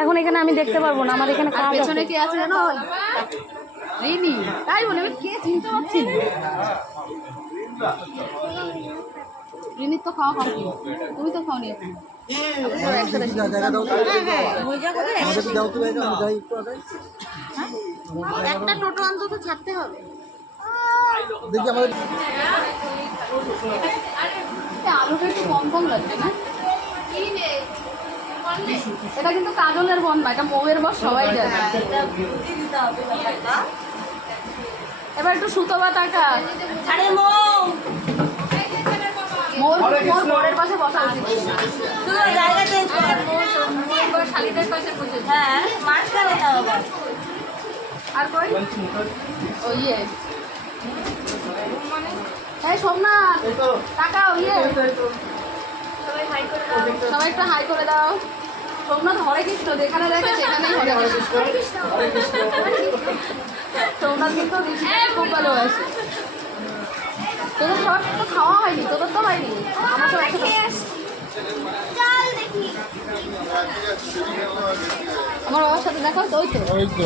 এখন এখানে আমি দেখতে পারবো না, আমার এখানে কাজ আছে। পেছনে কে আছে জানো? রিনি। তাই বলে আমি কে চিনতে পারছি না। রিনির তো খাওয়া কমপ্লিট, তুমি তো খাওনি এখন। একটা টোটো অন্তত ছাড়তে হবে। আলুটা একটু কম কম লাগছে না? এটা কিন্তু কাজলের বন না, এটা মৌয়ের বস, সবাই জানে। এবার একটু সুতো বা টাকা। আরে মৌ, মোর বরের পাশে বসা উচিত। তুই ওই জায়গা চেঞ্জ কর। শালিদের পাশে বসে। হ্যাঁ, মাঝখানে না বাবা। আর কই ও ইয়ে এই সোমনাথ টাকা ইয়ে সবাই একটু হাই করে দাও। সোমনাথ হরে কৃষ্ণ যেখানে দেখে সেখানেই হরে কৃষ্ণ। সোমনাথ কিন্তু খুব ভালোবাসে। তোদের সবার তো খাওয়া হয়নি, তোদের তো হয়নি, আমার সব একসাথে। আমার বাবার সাথে দেখা তো ওই তো